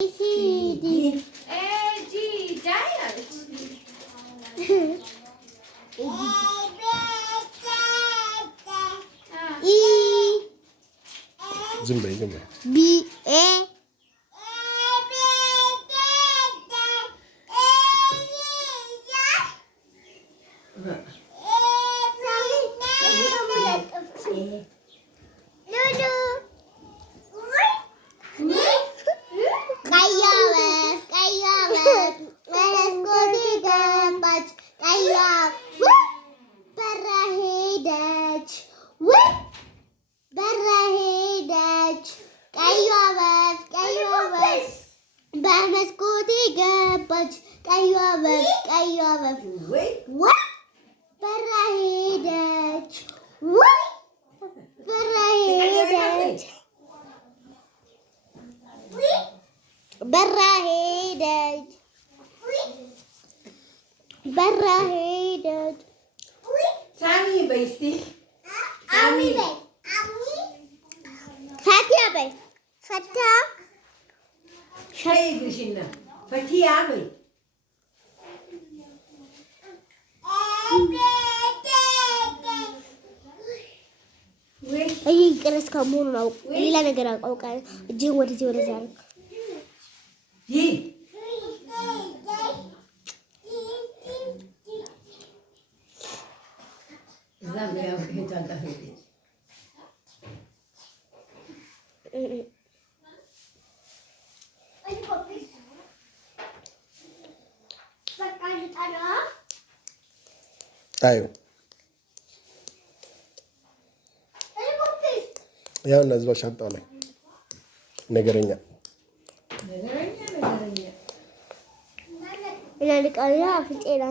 C D A G giant. E Zumba. B A በመስኮቴ ገባች ቀይዋ ወፍ በራ ሄደች በራ ሄደች ሳሚ በይ እስቲ አሚ በይ ፈቲያ በይ ፈታ ሻይ ግሽና ፈቲያ በይ ቀረስ ከመሆኑ ነው ሌላ ነገር አውቃ እጅን ወደዚህ ወደዛ አርግ እዛም ያው ሄታለች አዩ ያው እነዚህ ሻንጣው ላይ ነገረኛ እና ልቃያ ፍጤና